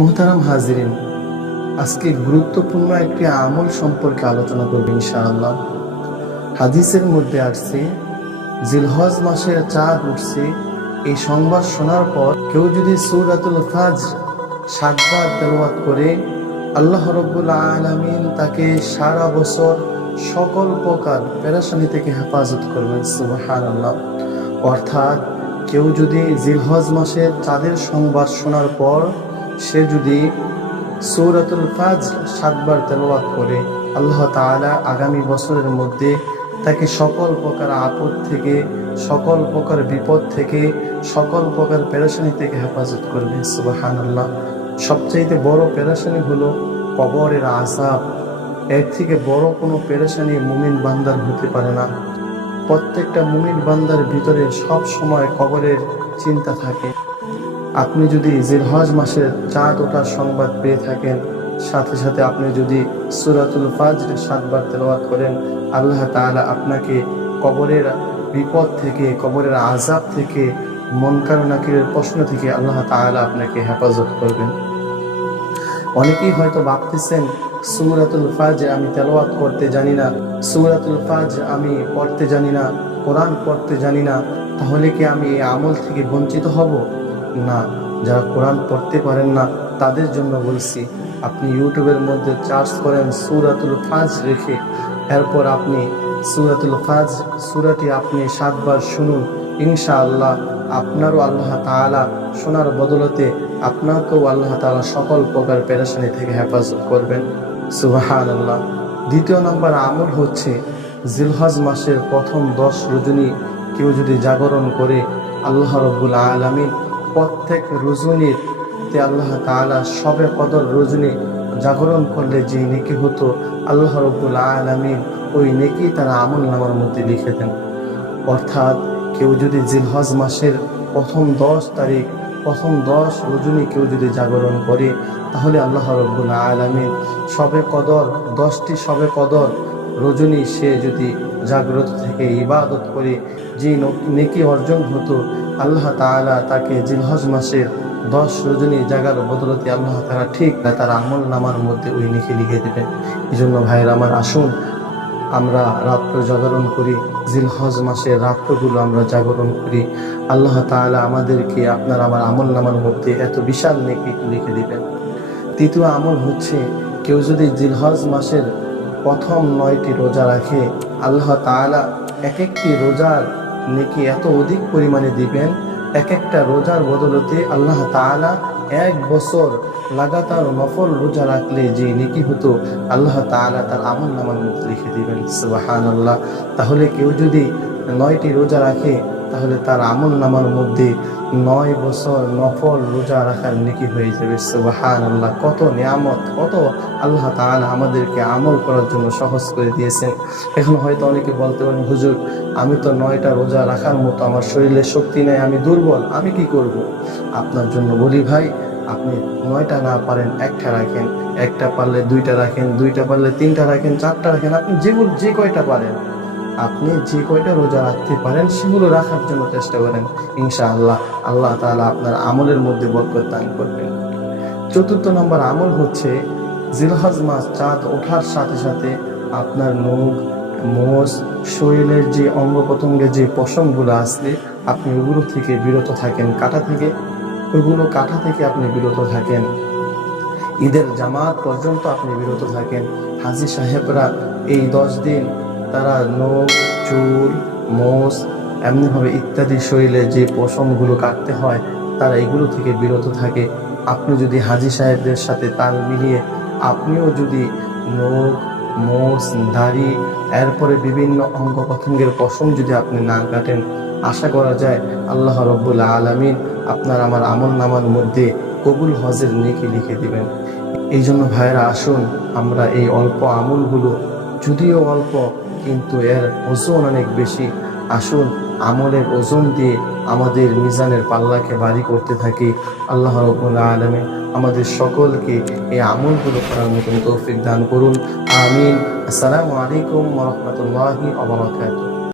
মোহতারাম হাজিরিন, আজকে গুরুত্বপূর্ণ একটি আমল সম্পর্কে আলোচনা করবে ইনশাআল্লাহ। হাদিসের মধ্যে আসছে, জিলহজ মাসের চাঁদ উঠছে, এই সংবাদ শোনার পর কেউ যদি সূরাতুল ফাজ সাতবার তেলাওয়াত করে, আল্লাহ রব্বুল আলামিন তাকে সারা বছর সকল প্রকার পেরেশানি থেকে হেফাজত করবেন, সুবহানাল্লাহ। অর্থাৎ কেউ যদি জিলহজ মাসের চাঁদের সংবাদ শোনার পর সে যদি সৌরাতুল ফাজ সাতবার তেলাওয়াত করে, আল্লাহ তাআলা আগামী বছরের মধ্যে তাকে সকল প্রকার আপদ থেকে, সকল প্রকার বিপদ থেকে, সকল প্রকার পেরেশানি থেকে হেফাজত করবে। সুবহানাল্লাহ। সবচাইতে বড় পেরেশানি হলো কবরের আযাব। এর থেকে বড় কোনো পেরেশানি মুমিন বান্দার হতে পারে না। প্রত্যেকটা মুমিন বান্দার ভিতরে সব সময় কবরের চিন্তা থাকে। আপনি যদি জিলহজ মাসের চাঁদ ওঠার সংবাদ পেয়ে থাকেন, সাথে সাথে আপনি যদি সুরাতুল ফাজর সাতবার তেলাওয়াত করেন, আল্লাহ তাআলা আপনাকে কবরের বিপদ থেকে, কবরের আজাব থেকে, মনকার নাকিরের প্রশ্ন থেকে আল্লাহ তাআলা আপনাকে হেফাজত করবেন। অনেকেই হয়তো ভাবতেছেন, সুরাতুল ফাজ আমি তেলাওয়াত করতে জানি না, সুরাতুল ফাজ আমি পড়তে জানি না, কোরআন পড়তে জানি না, তাহলে কি আমি এই আমল থেকে বঞ্চিত হব? না, যারা কোরআন পড়তে পারেন না, তাদের জন্য বলছি, আপনি ইউটিউবের মধ্যে চার্জ করেন সুরাতুল ফাজ রেখে, এরপর আপনি সুরাতুল ফাজ, সুরাটি আপনি সাতবার শুনুন। ইনশা আল্লাহ আপনারও আল্লাহ তাআলা শোনার বদলতে আপনাকেও আল্লাহ তাআলা সকল প্রকার পেরেশানি থেকে হেফাজত করবেন। সুবাহান আল্লাহ দ্বিতীয় নম্বর আমল হচ্ছে জিলহজ মাসের প্রথম দশ রজনী কেউ যদি জাগরণ করে, আল্লাহ রব্বুল আলমিন প্রত্যেক রজনীর তে আল্লাহ তাআলা সবে কদর রজনী জাগরণ করলে যে নেকি হতো, আল্লাহ রব্বুল আলমিন ওই নেকি তারা আমল নামার মধ্যে লিখে দেন। অর্থাৎ কেউ যদি জিলহজ মাসের প্রথম দশ তারিখ, প্রথম দশ রজনী কেউ যদি জাগরণ করে, তাহলে আল্লাহ রব্বুল আলমিন সবে কদর, দশটি সবে কদর রজনী সে যদি জাগ্রত থেকে ইবাদত করে, যে নেকি অর্জন হতো আল্লাহ তাআলা তাকে জিলহজ মাসের দশ রজনী জাগার বদলতে আল্লাহ তারা ঠিক তার আমল নামার মধ্যে ওই লিখে লিখে দেবেন। এই জন্য ভাইয়ের আমার আসুন, আমরা রাত্র জাগরণ করি, জিলহজ মাসের রাত্রগুলো আমরা জাগরণ করি। আল্লাহ তাআলা আমাদেরকে আপনার আমার আমল নামার মধ্যে এত বিশাল নেকি লিখে দিবেন। তৃতীয় আমল হচ্ছে, কেউ যদি জিলহজ মাসের প্রথম নয়টি রোজা রাখে, আল্লাহ তাআলা এক একটি রোজার নেকি এত অধিক পরিমাণে দিবেন এক একটা রোজার বদলতে আল্লাহ তালা এক বছর লাগাতার নফল রোজা রাখলে যে নেকি হতো, আল্লাহ তালা তার আমল নামার মধ্যে লিখে দিবেন, সুবহানাল্লাহ। তাহলে কেউ যদি নয়টি রোজা রাখে, তাহলে তার আমল নামার মধ্যে নয় বছর নফল রোজা রাখার নেকি হয়ে যাবে সুবাহান আল্লাহ কত নিয়ামত, কত আল্লাহ তাআলা আমাদেরকে আমল করার জন্য সহজ করে দিয়েছেন। এখন হয়তো অনেকে বলতে পারেন, হুজুর, আমি তো নয়টা রোজা রাখার মতো আমার শরীরে শক্তি নেই, আমি দুর্বল, আমি কি করব? আপনার জন্য বলি, ভাই, আপনি নয়টা না পারেন, একটা রাখেন। একটা পারলে দুইটা রাখেন, দুইটা পারলে তিনটা রাখেন, চারটা রাখেন, আপনি যেগুলো, যে কয়টা পারেন। আপনি যে কয়টা রোজা রাখতে পারেন, সেগুলো রাখার জন্য চেষ্টা করেন, ইনশাআল্লাহ। আল্লাহ তাআলা আপনার আমলের মধ্যে বরকত দান করবেন। চতুর্থ নম্বর আমল হচ্ছে জিলহজ মাস, চাঁদ ওঠার সাথে সাথে আপনার নখ মোষ, শরীরের যে অঙ্গ প্রত্যঙ্গে যে পশমগুলো আসছে আপনি ওগুলো থেকে বিরত থাকেন। কাটা থেকে ওইগুলো কাটা থেকে আপনি বিরত থাকেন। ঈদের জামাত পর্যন্ত আপনি বিরত থাকেন। হাজি সাহেবরা এই দশ দিন তারা নখ, চুল, মোষ, এমনিভাবে ইত্যাদি শরীরে যে পশমগুলো কাটতে হয়, তারা এগুলো থেকে বিরত থাকে। আপনি যদি হাজি সাহেবদের সাথে তাল মিলিয়ে আপনিও যদি নখ, মোষ, দাড়ি, এরপরে বিভিন্ন অঙ্গ প্রত্যঙ্গের পশম যদি আপনি না কাটেন, আশা করা যায় আল্লাহ রব্বুল আলমিন আপনার আমার আমল নামার মধ্যে কবুল হজের নেকি লিখে দিবেন। এই জন্য ভাইয়েরা, আসুন আমরা এই অল্প আমলগুলো, যদিও অল্প কিন্তু এর ওজন অনেক বেশি। আসুন, আমলের ওজন দিয়ে আমাদের মিজানের পাল্লাকে বাড়ি করতে থাকি। আল্লাহ রবুল্লা আলমে আমাদের সকলকে এই আমলগুলো করার মতন তৌফিক দান করুন। আমিন। আসসালামু আলাইকুম রহমতুল্লাহি আবরাকাতুহ